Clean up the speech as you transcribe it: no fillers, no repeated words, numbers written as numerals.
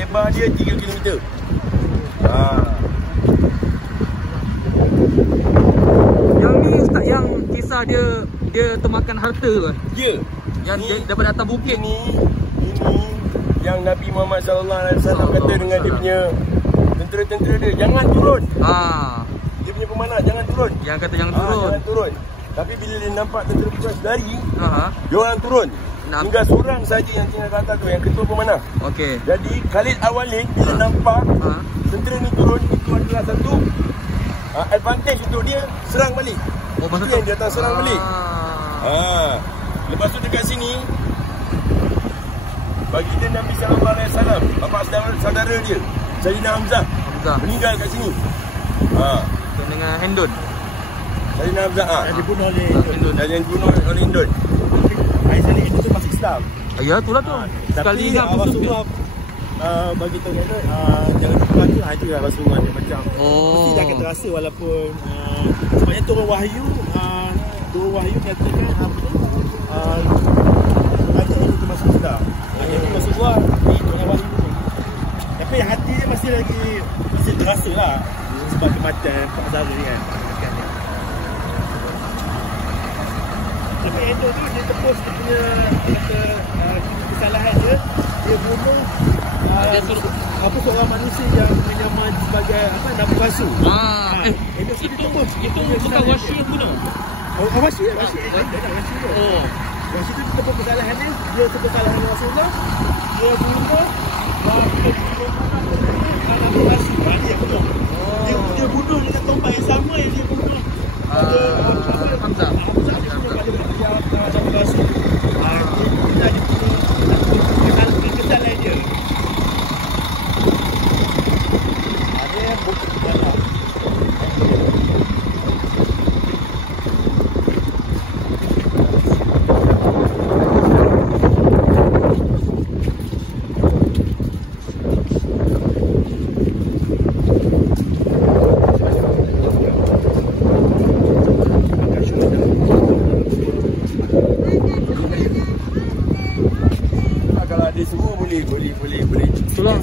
lebar dia 3 km. Yang ni Ustaz, yang kisah dia termakan harta kan? Ya. Yang dia daripada atas bukit Ini yang Nabi Muhammad SAW kata dengan dia punya tentera-tentera dia, jangan turun. Dia punya pemanah, jangan turun. Yang kata jangan turun. Jangan turun. Tapi bila dia nampak tentera Quraisy lari, dia orang turun. Tinggal seorang saja yang tinggal kat atas tu, yang ketua pemanah. Okey. Jadi Khalid Al-Walid bila nampak tentera ni turun, itu adalah satu advantage untuk dia serang balik. Itu yang dia datang serang balik. Lepas tu dekat sini baginda Nabi SAW, bapa saudara dia Sayyidina Hamzah meninggal kat sini. Dengan Hindun. Sayyidina Hamzah yang dibunuh oleh Hindun. Dan yang dibunuh oleh Hindun. Aizali itu tu masuk Islam. Ya itulah tu. Sekali ingat Rasulullah bagi tahu dia jangan tukar tu, itu lah Rasulullah dia macam mesti dia akan terasa walaupun sebabnya turun wahyu katakan apa tu ada itu masuk Islam. Jadi Rasulullah itu yang wahyu tu. Tapi hati dia masih terasa lah sebab kematian Pak Zara ni kan. Tapi Endo tu dia tepus dia punya kesalahan dia bunuh seorang manusia yang menyamar sebagai nabi palsu. Endo tu ditepus. Itu bukan Wasyi yang bunuh. Wasyi tu ditepus kesalahan dia tepus kesalahan Rasulullah. Dia bunuh nabi palsu. Dia bunuh. Dia bunuh dengan tombak yang sama yang dia bunuh Hamzah. Kalau ada semua boleh. Tolong